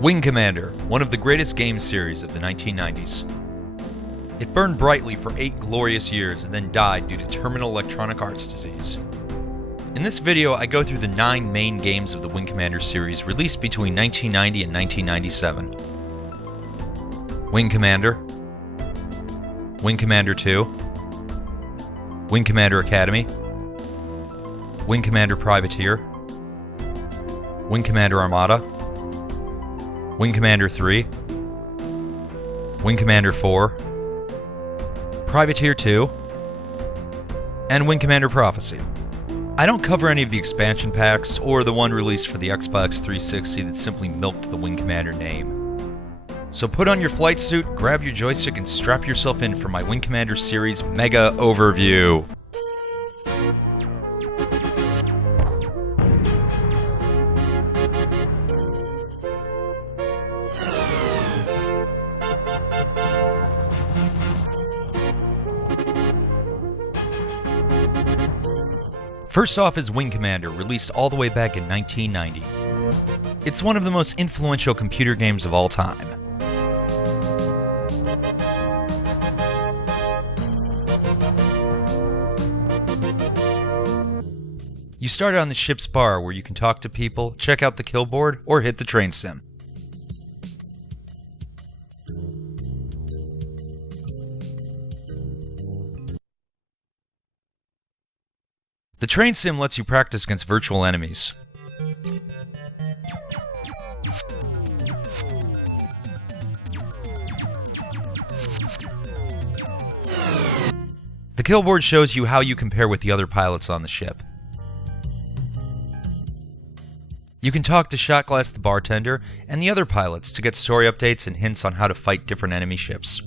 Wing Commander, one of the greatest game series of the 1990s. It burned brightly for 8 glorious years and then died due to terminal electronic arts disease. In this video, I go through the 9 main games of the Wing Commander series released between 1990 and 1997. Wing Commander, Wing Commander 2, Wing Commander Academy, Wing Commander Privateer, Wing Commander Armada, Wing Commander 3, Wing Commander 4, Privateer 2, and Wing Commander Prophecy. I don't cover any of the expansion packs or the one released for the Xbox 360 that simply milked the Wing Commander name. So put on your flight suit, grab your joystick, and strap yourself in for my Wing Commander series mega overview. First off is Wing Commander, released all the way back in 1990. It's one of the most influential computer games of all time. You start on the ship's bar where you can talk to people, check out the kill board, or hit the train sim. The train sim lets you practice against virtual enemies. The kill board shows you how you compare with the other pilots on the ship. You can talk to Shotglass the bartender and the other pilots to get story updates and hints on how to fight different enemy ships.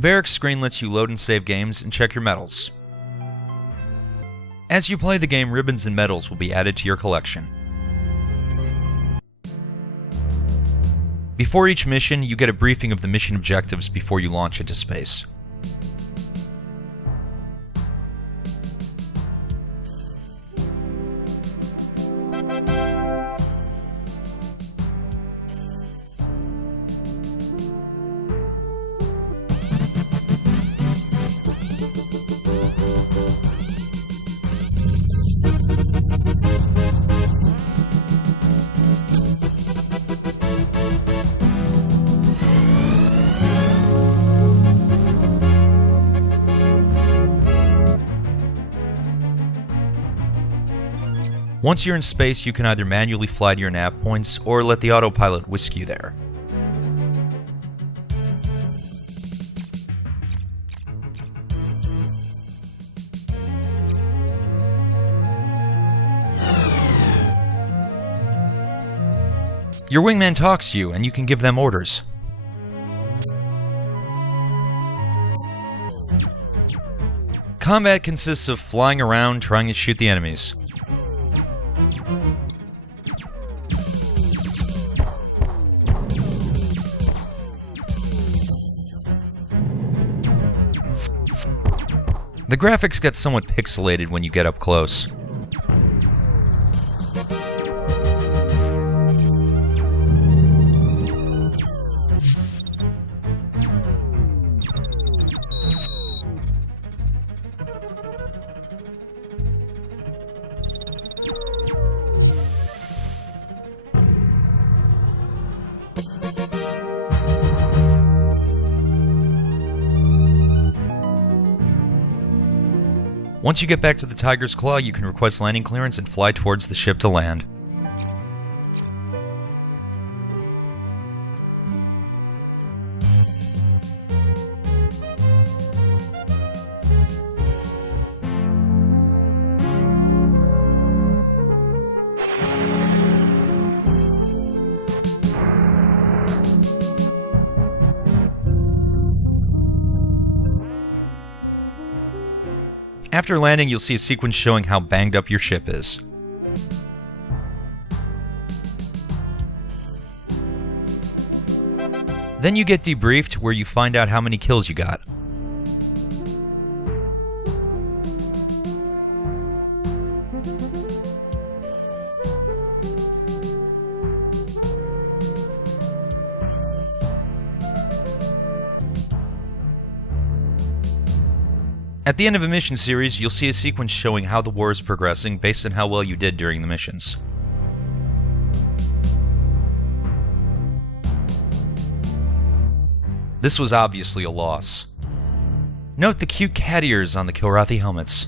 The Barracks Screen lets you load and save games and check your medals. As you play the game, ribbons and medals will be added to your collection. Before each mission, you get a briefing of the mission objectives before you launch into space. Once you're in space, you can either manually fly to your nav points or let the autopilot whisk you there. Your wingman talks to you and you can give them orders. Combat consists of flying around trying to shoot the enemies. The graphics get somewhat pixelated when you get up close. Once you get back to the Tiger's Claw, you can request landing clearance and fly towards the ship to land. After landing, you'll see a sequence showing how banged up your ship is. Then you get debriefed, where you find out how many kills you got. At the end of a mission series, you'll see a sequence showing how the war is progressing based on how well you did during the missions. This was obviously a loss. Note the cute cat ears on the Kilrathi helmets.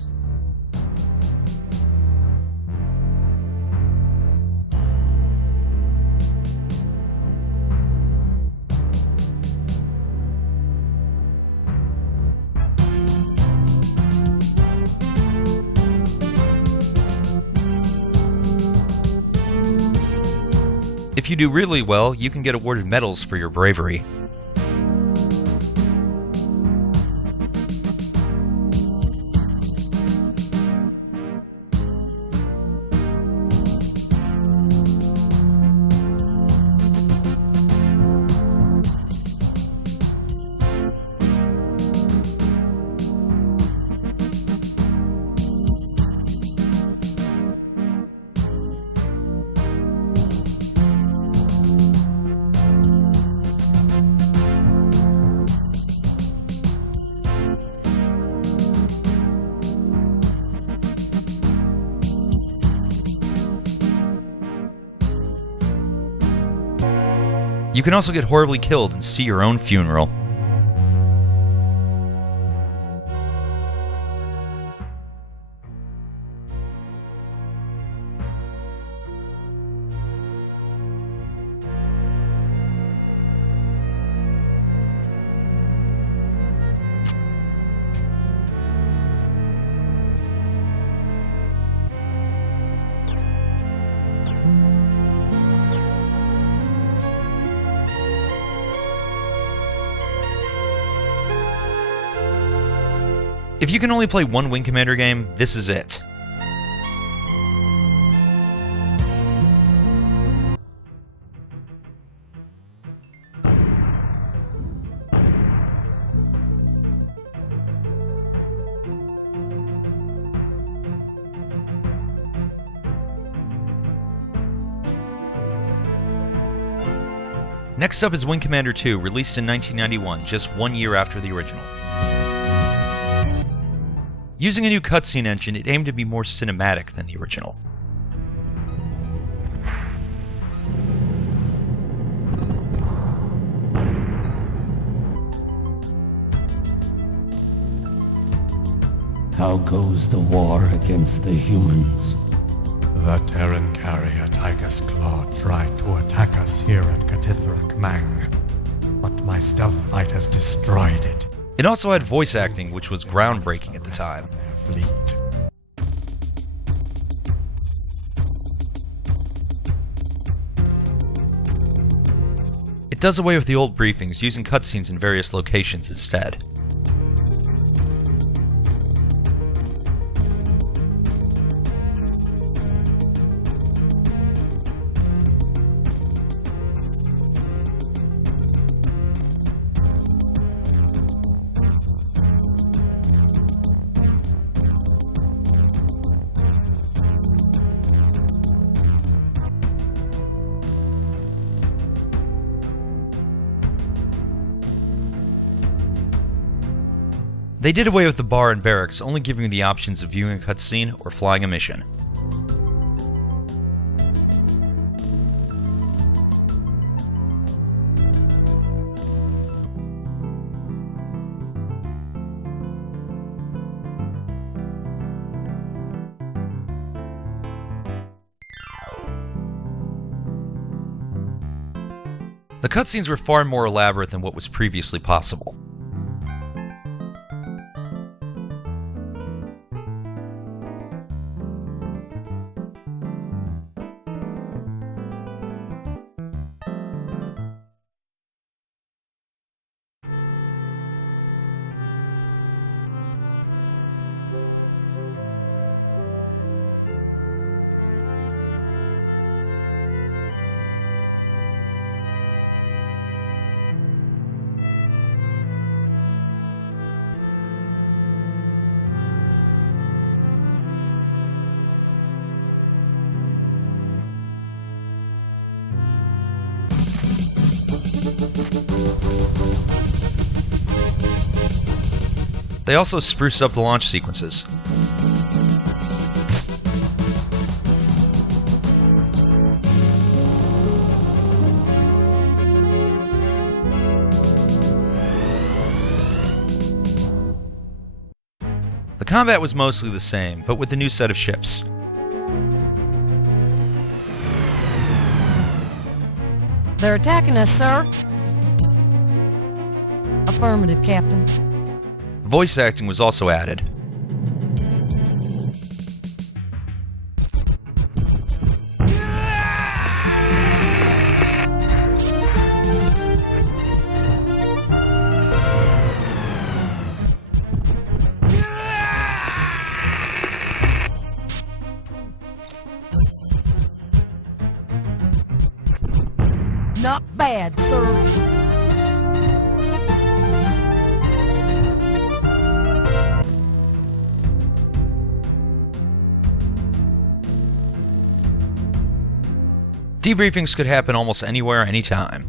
If you do really well, you can get awarded medals for your bravery. You can also get horribly killed and see your own funeral. If you can only play one Wing Commander game, this is it. Next up is Wing Commander 2, released in 1991, just 1 year after the original. Using a new cutscene engine, it aimed to be more cinematic than the original. How goes the war against the humans? The Terran carrier Tiger's Claw tried to attack us here at Katithrak Mang, but my stealth fighters destroyed it. It also had voice acting, which was groundbreaking at the time. Fleet. It does away with the old briefings, using cutscenes in various locations instead. They did away with the bar and barracks, only giving you the options of viewing a cutscene or flying a mission. The cutscenes were far more elaborate than what was previously possible. They also spruced up the launch sequences. The combat was mostly the same, but with a new set of ships. They're attacking us, sir. Affirmative, Captain. Voice acting was also added. Not bad, sir. Debriefings could happen almost anywhere, anytime.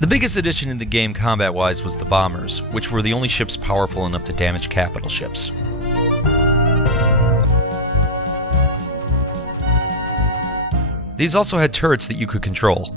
The biggest addition in the game combat-wise was the bombers, which were the only ships powerful enough to damage capital ships. These also had turrets that you could control.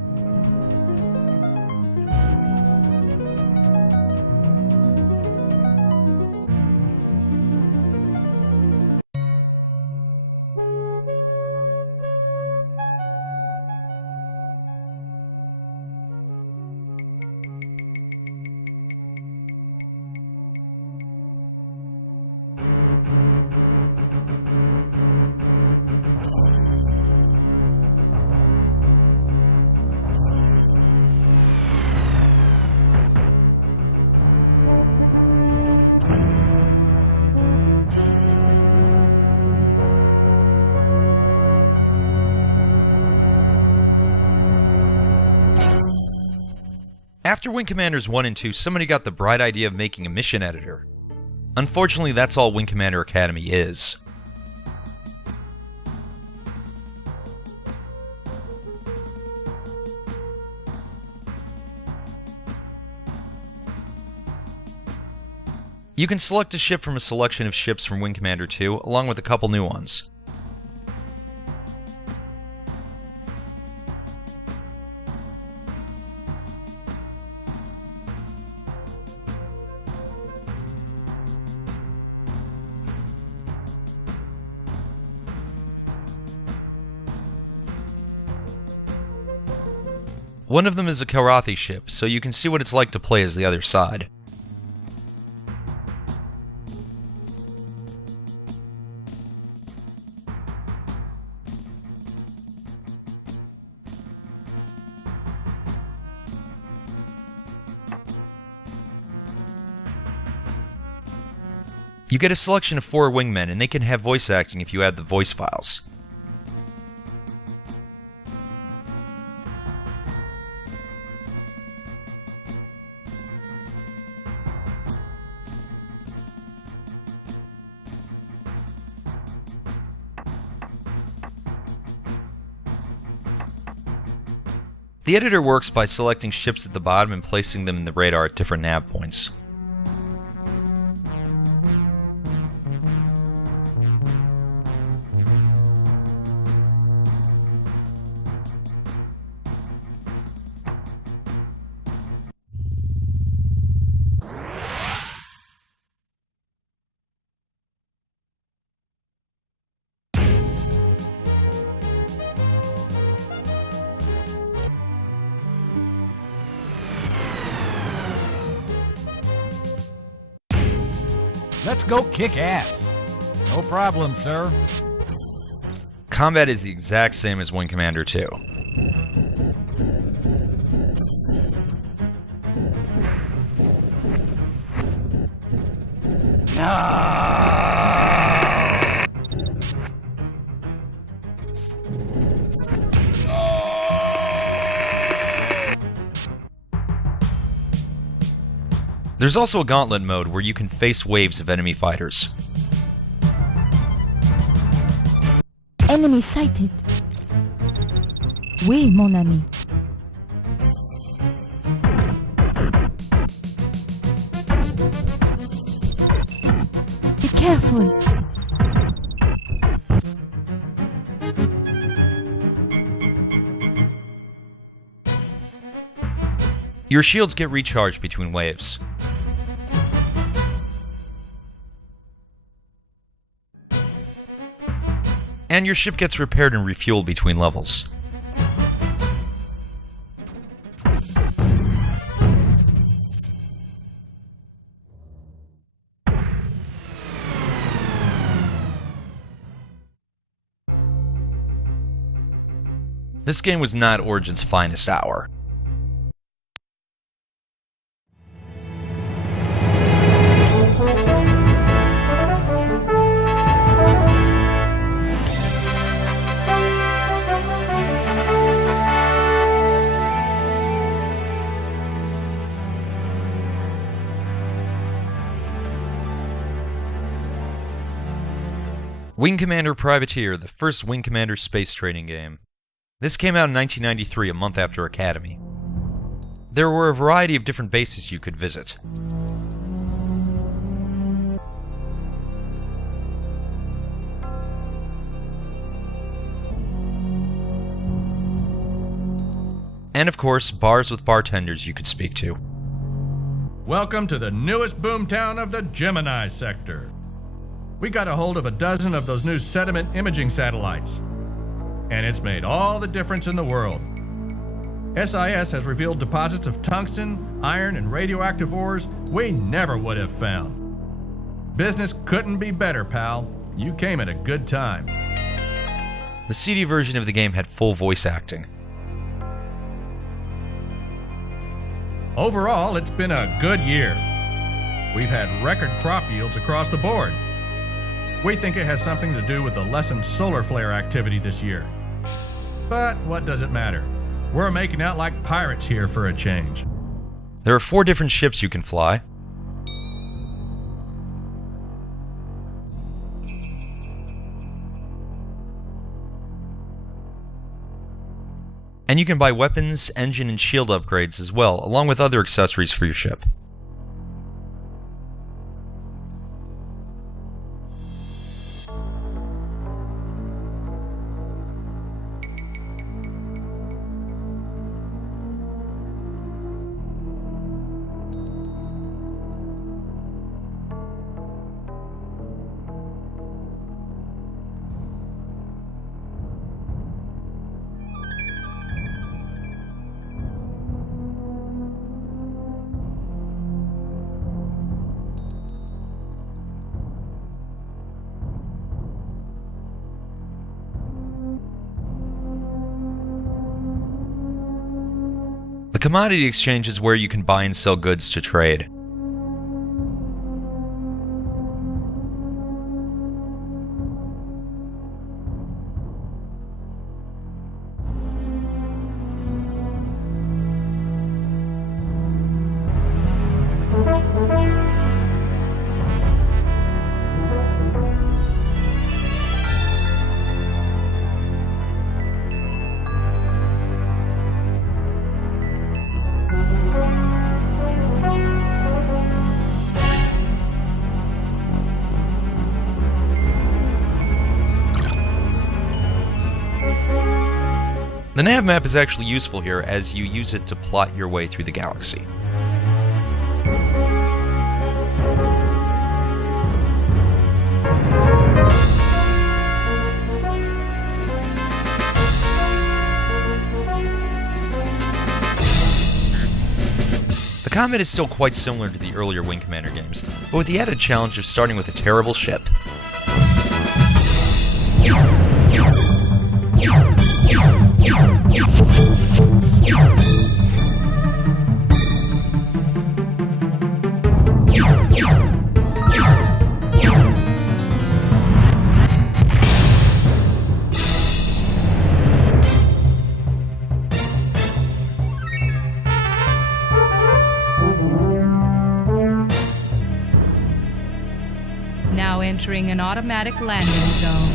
After Wing Commanders 1 and 2, somebody got the bright idea of making a mission editor. Unfortunately, that's all Wing Commander Academy is. You can select a ship from a selection of ships from Wing Commander 2, along with a couple new ones. One of them is a Kilrathi ship, so you can see what it's like to play as the other side. You get a selection of 4 wingmen, and they can have voice acting if you add the voice files. The editor works by selecting ships at the bottom and placing them in the radar at different nav points. Let's go kick ass. No problem, sir. Combat is the exact same as Wing Commander 2. There's also a Gauntlet Mode where you can face waves of enemy fighters. Enemy sighted. Oui, mon ami. Be careful. Your shields get recharged between waves. And your ship gets repaired and refueled between levels. This game was not Origin's finest hour. Wing Commander Privateer, the first Wing Commander space training game. This came out in 1993, a month after Academy. There were a variety of different bases you could visit. And of course, bars with bartenders you could speak to. Welcome to the newest boomtown of the Gemini sector. We got a hold of a dozen of those new sediment imaging satellites, and it's made all the difference in the world. SIS has revealed deposits of tungsten, iron, and radioactive ores we never would have found. Business couldn't be better, pal. You came at a good time. The CD version of the game had full voice acting. Overall, it's been a good year. We've had record crop yields across the board. We think it has something to do with the lessened solar flare activity this year. But what does it matter? We're making out like pirates here for a change. There are 4 different ships you can fly. And you can buy weapons, engine, and shield upgrades as well, along with other accessories for your ship. The commodity exchange is where you can buy and sell goods to trade. nav map is actually useful here as you use it to plot your way through the galaxy. The combat is still quite similar to the earlier Wing Commander games, but with the added challenge of starting with a terrible ship. Now entering an automatic landing zone.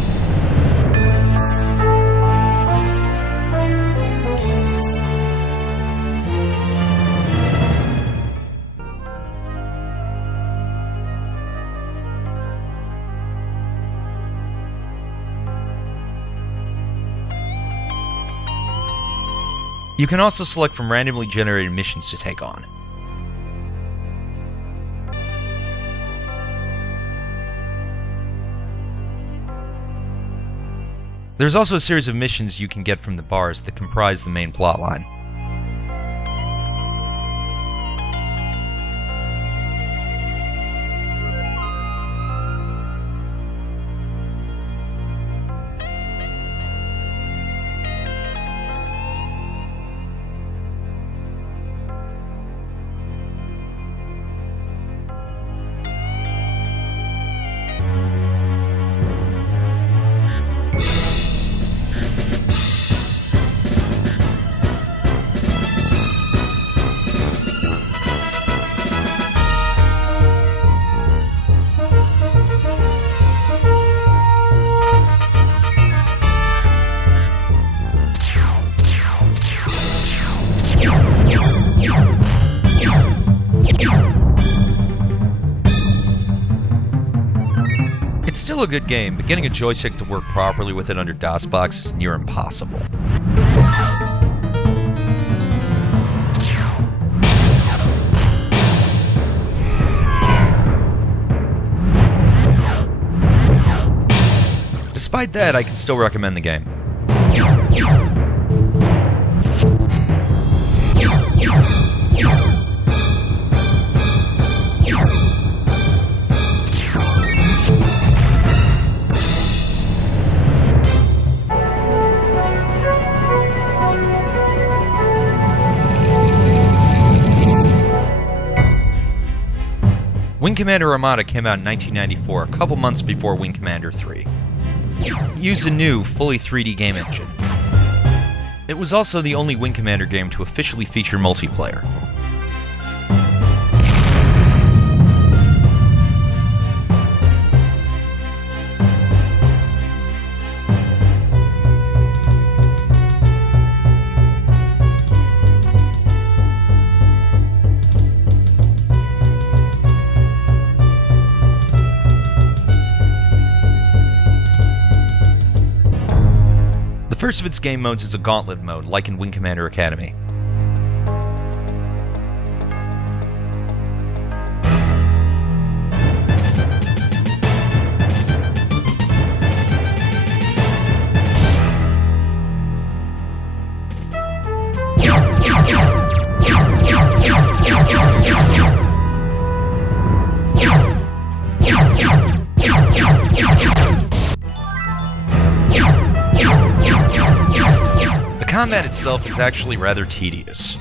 You can also select from randomly generated missions to take on. There's also a series of missions you can get from the bars that comprise the main plotline. It's still a good game, but getting a joystick to work properly with it under DOSBox is near impossible. Despite that, I can still recommend the game. Wing Commander Ramada came out in 1994, a couple months before Wing Commander 3. It used a new, fully 3D game engine. It was also the only Wing Commander game to officially feature multiplayer. The first of its game modes is a Gauntlet Mode, like in Wing Commander Academy. The combat itself is actually rather tedious.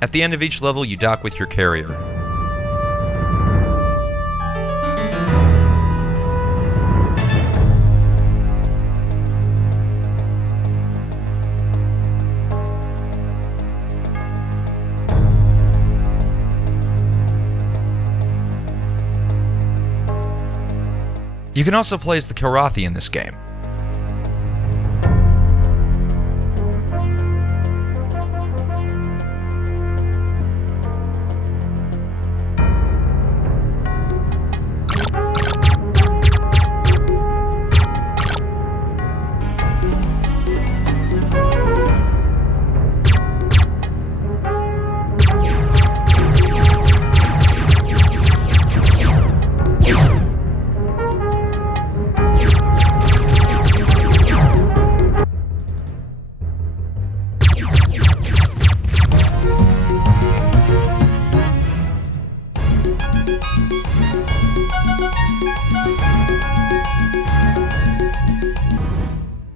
At the end of each level, you dock with your carrier. You can also play as the Kilrathi in this game.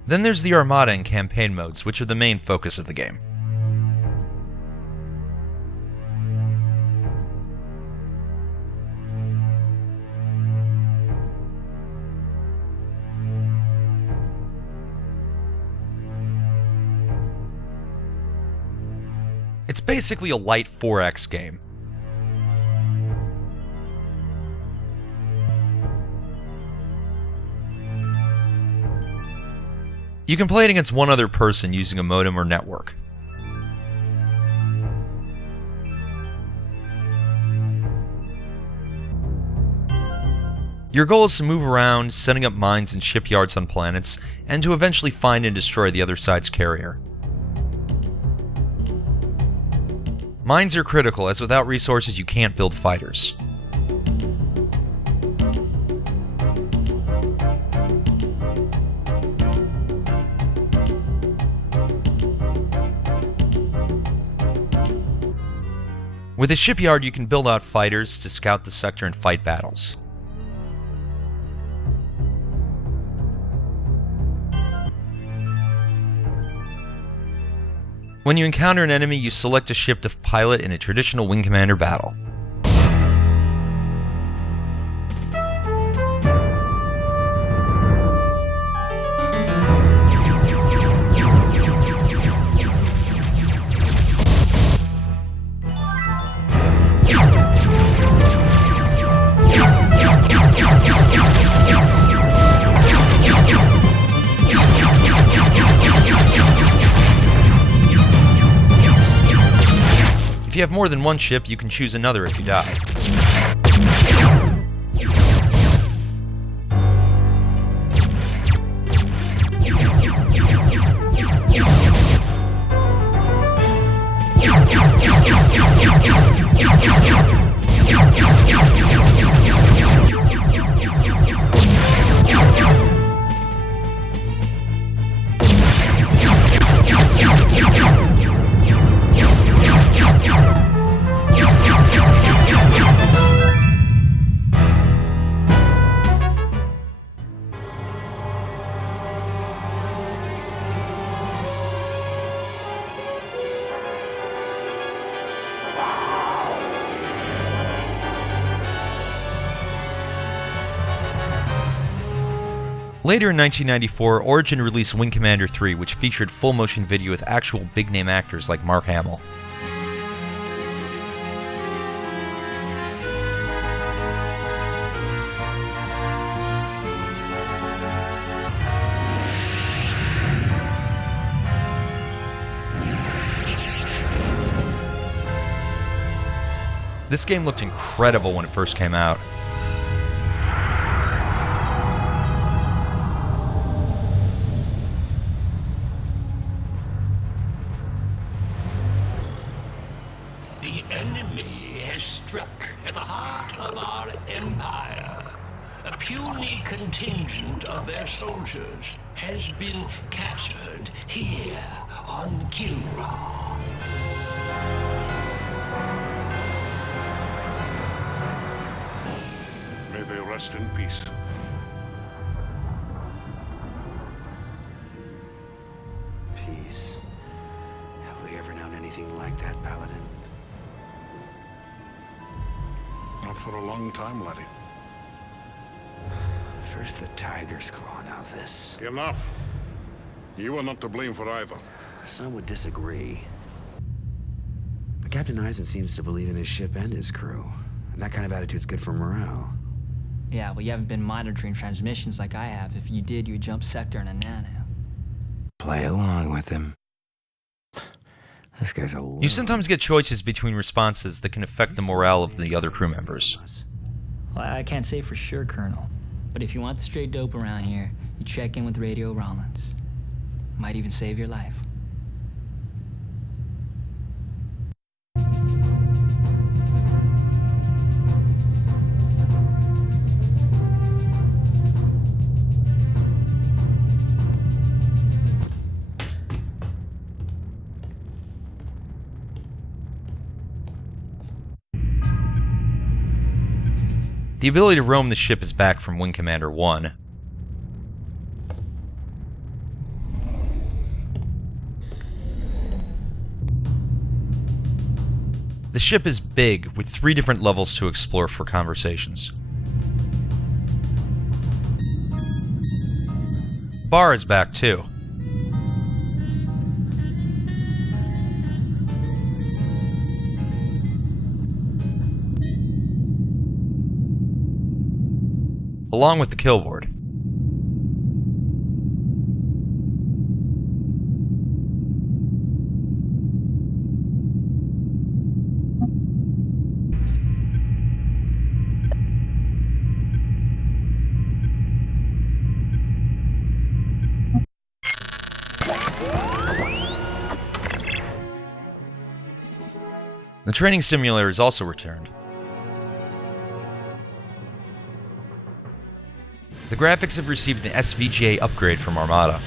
Then there's the Armada and campaign modes, which are the main focus of the game. It's basically a light 4X game. You can play it against one other person using a modem or network. Your goal is to move around, setting up mines and shipyards on planets, and to eventually find and destroy the other side's carrier. Mines are critical, as without resources you can't build fighters. With a shipyard, you can build out fighters to scout the sector and fight battles. When you encounter an enemy, you select a ship to pilot in a traditional Wing Commander battle. If you have more than one ship, you can choose another if you die. Later in 1994, Origin released Wing Commander 3, which featured full-motion video with actual big-name actors like Mark Hamill. This game looked incredible when it first came out. The enemy has struck at the heart of our empire. A puny contingent of their soldiers has been captured here on Kilra. May they rest in peace. Peace. Have we ever known anything like that, Paladin? Not for a long time, laddie. First the Tiger's Claw, now this. Enough. You are not to blame for either. Some would disagree. Captain Eisen seems to believe in his ship and his crew, and that kind of attitude's good for morale. Yeah, well, you haven't been monitoring transmissions like I have. If you did, you'd jump sector in a nano. Play along with him. This guy's a... You sometimes get choices between responses that can affect the morale of the other crew members. Well, I can't say for sure, Colonel. But if you want the straight dope around here, you check in with Radio Rollins. Might even save your life. The ability to roam the ship is back from Wing Commander 1. The ship is big, with 3 different levels to explore for conversations. Bar is back too. Along with the kill board. The training simulator is also returned. The graphics have received an SVGA upgrade from Armada.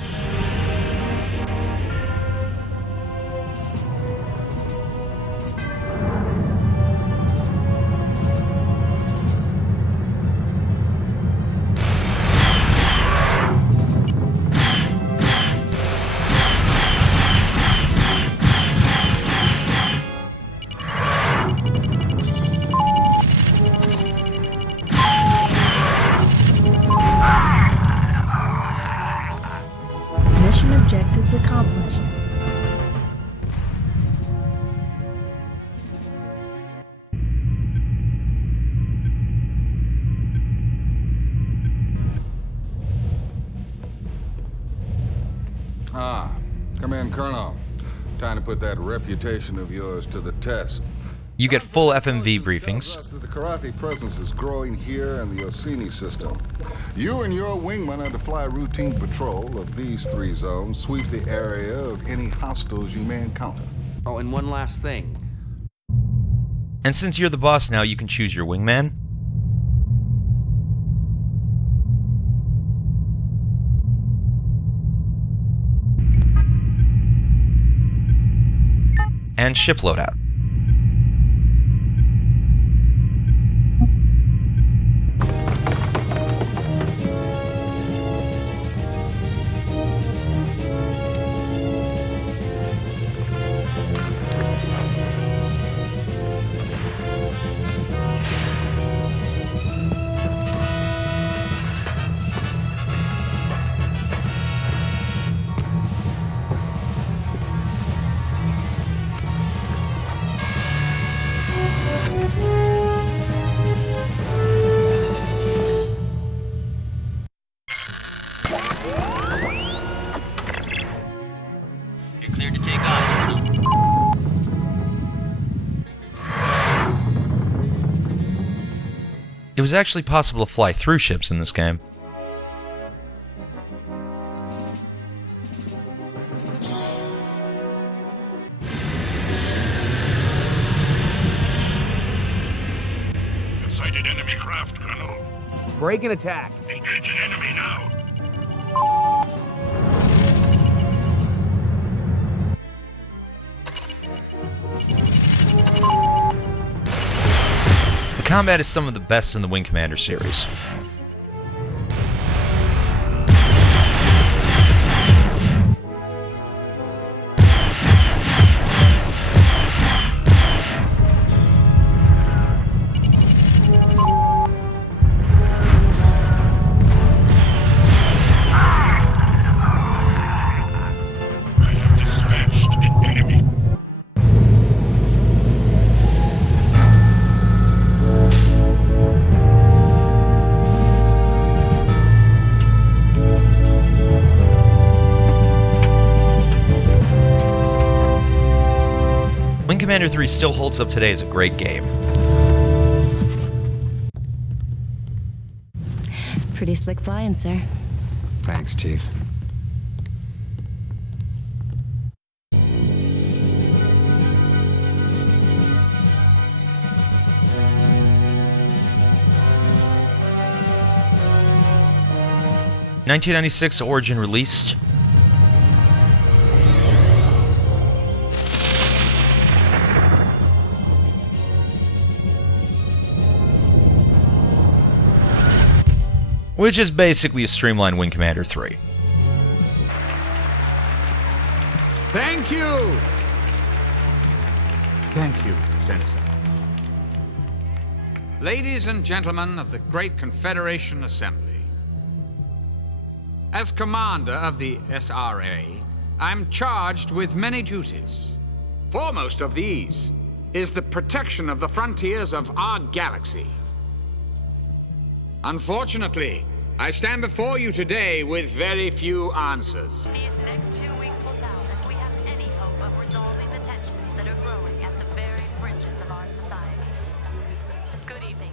Accomplished. Come in, Colonel. Time to put that reputation of yours to the test. You get full FMV briefings. The Karathi presence is growing here in the Orsini system. You and your wingman are to fly routine patrol of these 3 zones, sweep the area of any hostiles you may encounter. Oh, and one last thing. And since you're the boss now, you can choose your wingman. And ship loadout. You're cleared to take off, Colonel. It was actually possible to fly through ships in this game. Sighted enemy craft, Colonel. Break and attack. Engage an enemy now. The combat is some of the best in the Wing Commander series. Commander 3 still holds up today as a great game. Pretty slick flying, sir. Thanks, Chief. (1996) Origin released. Which is basically a streamlined Wing Commander 3. Thank you! Thank you, Senator. Ladies and gentlemen of the Great Confederation Assembly, as commander of the SRA, I'm charged with many duties. Foremost of these is the protection of the frontiers of our galaxy. Unfortunately, I stand before you today with very few answers. These next 2 weeks will tell if we have any hope of resolving the tensions that are growing at the very fringes of our society. Good evening.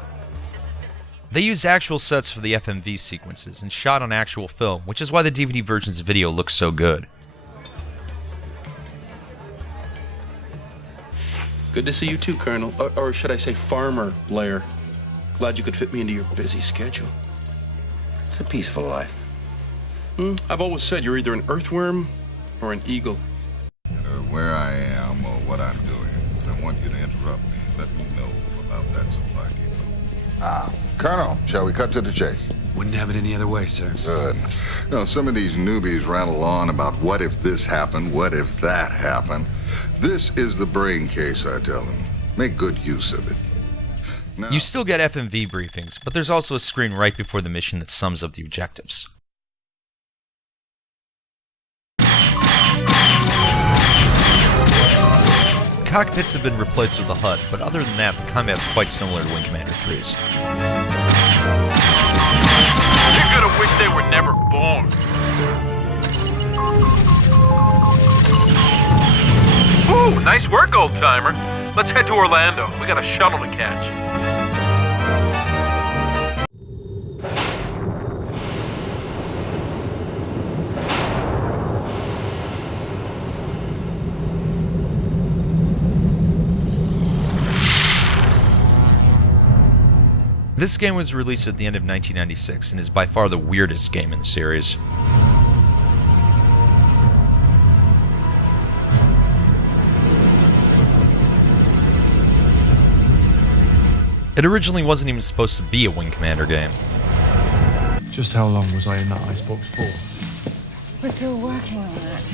They used actual sets for the FMV sequences and shot on actual film, which is why the DVD version's video looks so good. Good to see you too, Colonel. Or should I say Farmer Blair. Glad you could fit me into your busy schedule. It's a peaceful life. I've always said you're either an earthworm or an eagle. No matter where I am or what I'm doing, I want you to interrupt me. Let me know about that supply depot. Colonel, shall we cut to the chase? Wouldn't have it any other way, sir. Good. You know, some of these newbies rattle on about what if this happened, what if that happened. This is the brain case, I tell them. Make good use of it. Now, you still get FMV briefings, but there's also a screen right before the mission that sums up the objectives. Cockpits have been replaced with a HUD, but other than that, the combat's quite similar to Wing Commander 3's. You're gonna wish they were never born. Ooh, nice work, old-timer. Let's head to Orlando. We got a shuttle to catch. This game was released at the end of 1996 and is by far the weirdest game in the series. It originally wasn't even supposed to be a Wing Commander game. Just how long was I in that icebox for? We're still working on that.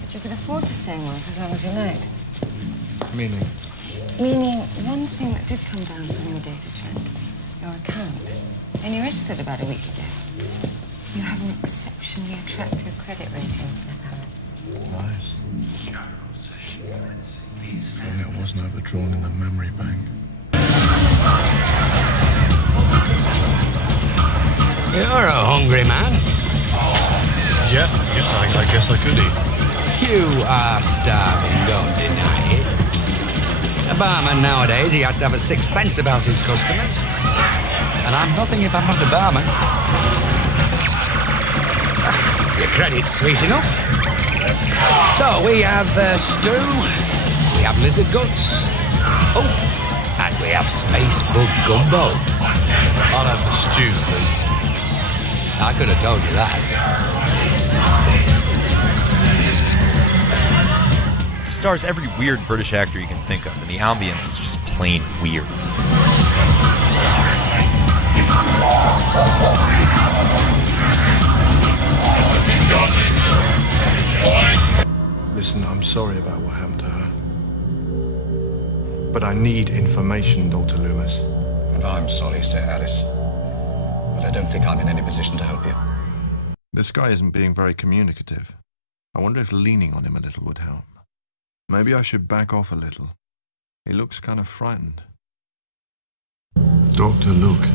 But you could afford to stay on for as long as you liked. Meaning? Meaning, one thing that did come down from your data check, your account, and you registered about a week ago. You have an exceptionally attractive credit rating, Sir Alice. Nice. And it wasn't overdrawn in the memory bank. You're a hungry man. Yes, I guess I could eat. You are starving, don't deny it. A barman nowadays, he has to have a sixth sense about his customers. And I'm nothing if I'm not a barman. Your credit's sweet enough. So we have stew, we have lizard guts, oh, and we have space bug gumbo. I'll have the stew, please. I could have told you that. It stars every weird British actor you can think of, and the ambience is just plain weird. Listen, I'm sorry about what happened to her. But I need information, Dr. Loomis. And I'm sorry, Sir Alice. But I don't think I'm in any position to help you. This guy isn't being very communicative. I wonder if leaning on him a little would help. Maybe I should back off a little. He looks kind of frightened. Doctor, look.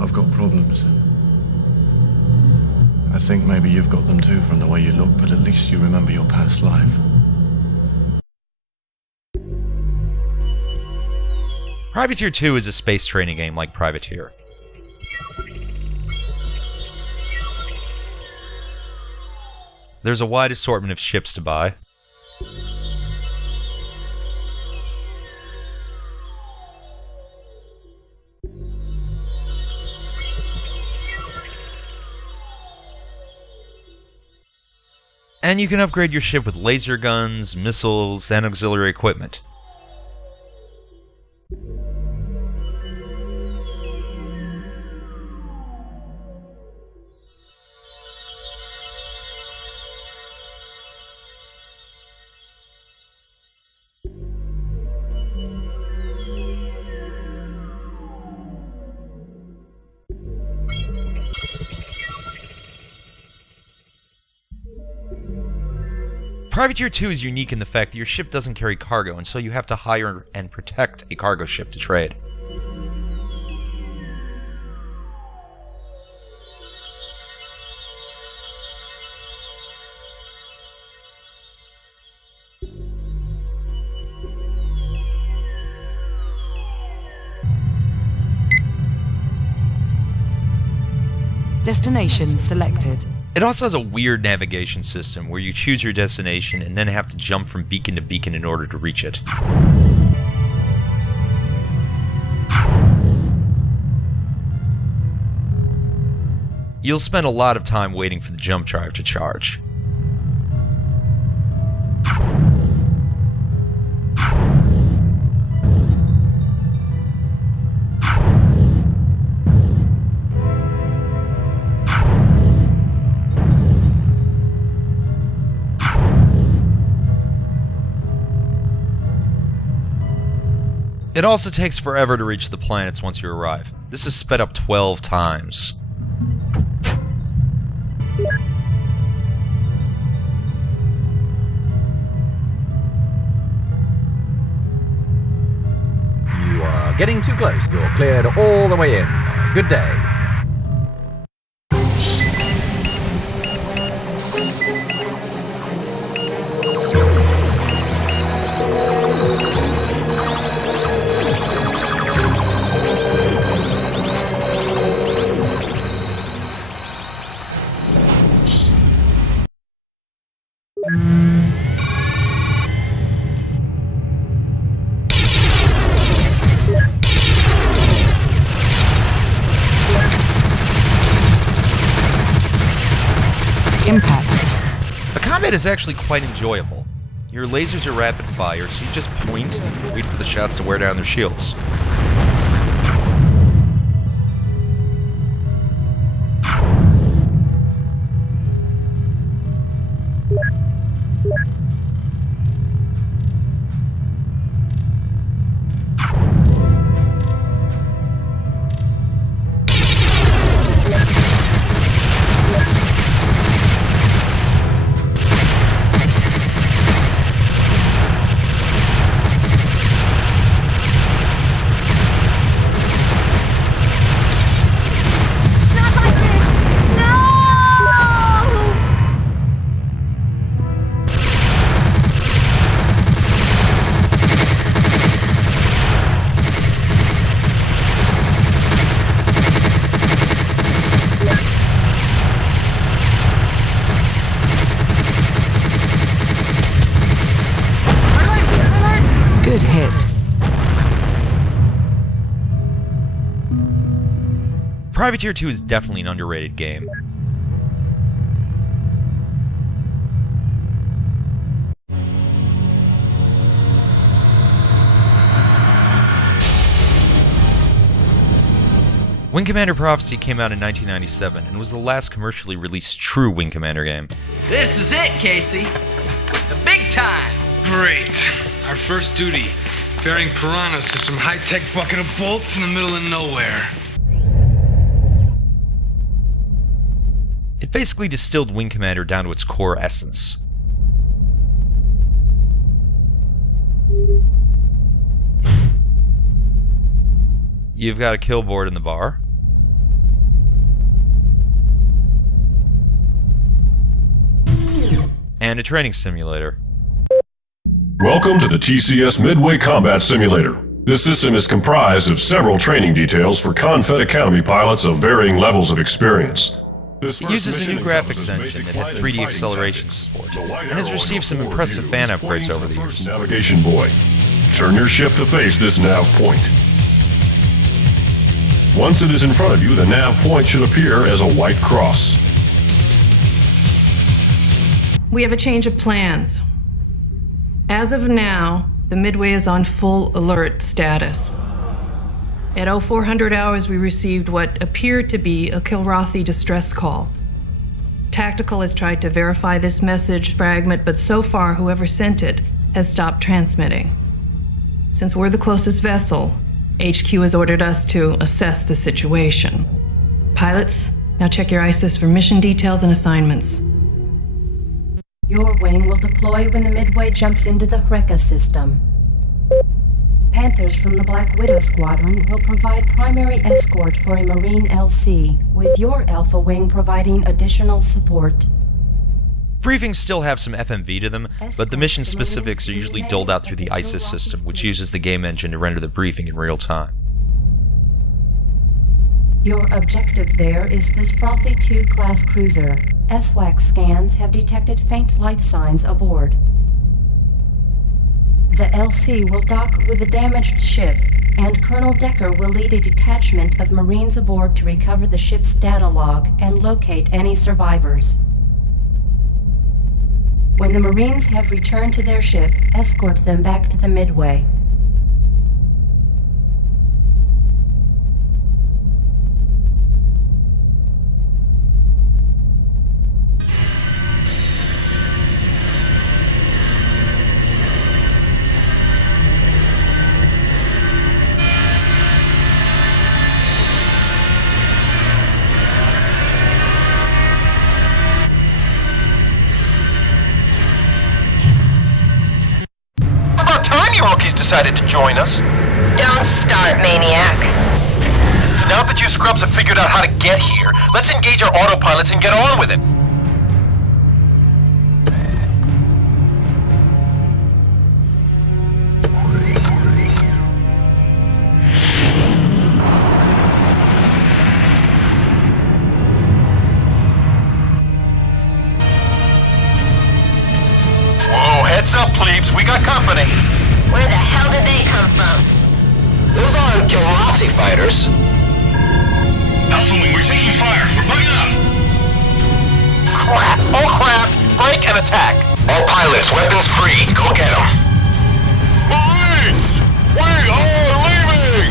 I've got problems. I think maybe you've got them too from the way you look, but at least you remember your past life. Privateer 2 is a space training game like Privateer. There's a wide assortment of ships to buy. And you can upgrade your ship with laser guns, missiles, and auxiliary equipment. Privateer 2 is unique in the fact that your ship doesn't carry cargo, and so you have to hire and protect a cargo ship to trade. Destination selected. It also has a weird navigation system where you choose your destination and then have to jump from beacon to beacon in order to reach it. You'll spend a lot of time waiting for the jump drive to charge. It also takes forever to reach the planets once you arrive. This is sped up 12 times. You are getting too close. You're cleared all the way in. Good day. The combat is actually quite enjoyable. Your lasers are rapid fire, so you just point and wait for the shots to wear down their shields. Good hit. Privateer 2 is definitely an underrated game. Wing Commander Prophecy came out in 1997 and was the last commercially released true Wing Commander game. This is it, Casey. The big time. Great. Our first duty, ferrying piranhas to some high-tech bucket of bolts in the middle of nowhere. It basically distilled Wing Commander down to its core essence. You've got a kill board in the bar. And a training simulator. Welcome to the TCS Midway Combat Simulator. This system is comprised of several training details for Confed Academy pilots of varying levels of experience. It uses a new graphics engine that had 3D acceleration support, and has received some impressive fan upgrades over the years. Navigation buoy. Turn your ship to face this nav point. Once it is in front of you, the nav point should appear as a white cross. We have a change of plans. As of now, the Midway is on full alert status. At 0400 hours, we received what appeared to be a Kilrathi distress call. Tactical has tried to verify this message fragment, but so far, whoever sent it has stopped transmitting. Since we're the closest vessel, HQ has ordered us to assess the situation. Pilots, now check your ISIS for mission details and assignments. Your wing will deploy when the Midway jumps into the Hreka system. Panthers from the Black Widow Squadron will provide primary escort for a Marine LC, with your Alpha Wing providing additional support. Briefings still have some FMV to them, but the mission specifics are usually doled out through the ISIS system, which uses the game engine to render the briefing in real time. Your objective there is this Frothy 2 class cruiser. SWAC scans have detected faint life signs aboard. The LC will dock with the damaged ship, and Colonel Decker will lead a detachment of Marines aboard to recover the ship's data log and locate any survivors. When the Marines have returned to their ship, escort them back to the Midway. Decided to join us. Don't start, maniac. Now that you scrubs have figured out how to get here, let's engage our autopilots and get on with it. Whoa, heads up, plebes. We got company. Where the hell did they come from? Those aren't Kilrathi fighters. Alpha Wing, we're taking fire. We're burning up. Crap! All craft, break and attack. All pilots, weapons free. Go get them. Marines! We are leaving!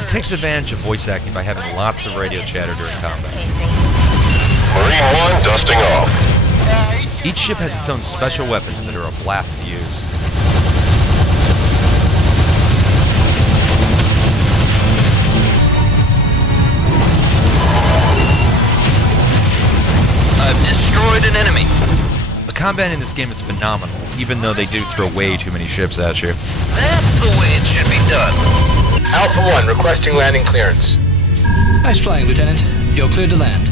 It takes advantage of voice acting by having lots of radio chatter during combat. Marine 1 dusting off. Each ship has its own special weapons that are a blast to use. I've destroyed an enemy. The combat in this game is phenomenal, even though they do throw way too many ships at you. That's the way it should be done. Alpha 1 requesting landing clearance. Nice flying, Lieutenant. You're cleared to land.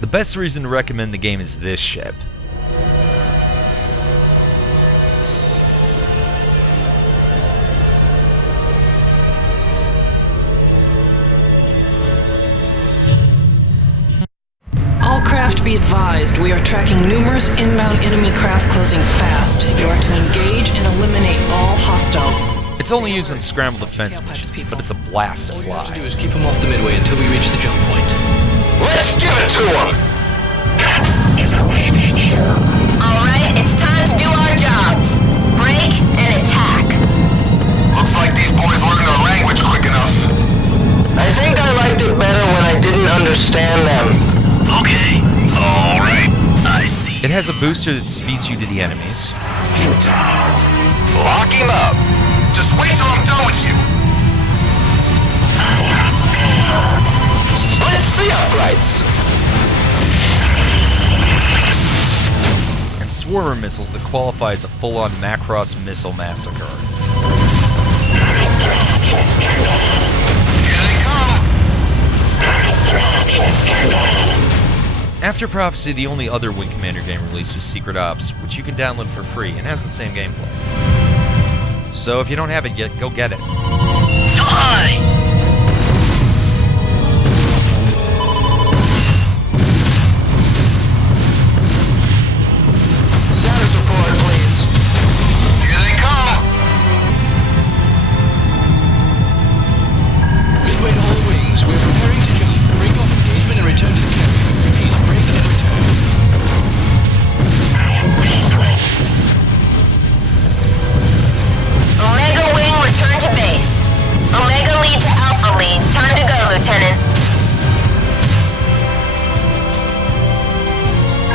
The best reason to recommend the game is this ship. All craft be advised, we are tracking numerous inbound enemy craft closing fast. You are to engage and eliminate all hostiles. It's only used on scramble defense missions, but it's a blast to All you have to fly. do is keep them off the Midway until we reach the jump point. Let's give it to them! Alright, it's time to do our jobs. Break and attack. Looks like these boys learned our language quick enough. I think I liked it better when I didn't understand them. Okay, alright, I see. It has a booster that speeds you to the enemies. Lock him up. Just wait till I'm done with you. Splits the uprights. And swarmer missiles that qualify as a full-on Macross missile massacre. After Prophecy, the only other Wing Commander game released was Secret Ops, which you can download for free and has the same gameplay. So if you don't have it yet, go get it. Die! Status report, please. Here they come! Midway to all wings, we're preparing to jump. Break off engagement and return to the carrier. Repeat, break and return. Omega Wing, return to base. Omega lead to Alpha lead. Time to go, Lieutenant.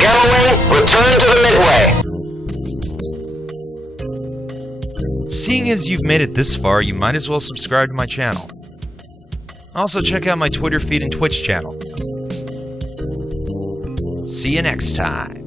Gamma Wing, return to the Midway. Seeing as you've made it this far, you might as well subscribe to my channel. Also check out my Twitter feed and Twitch channel. See you next time.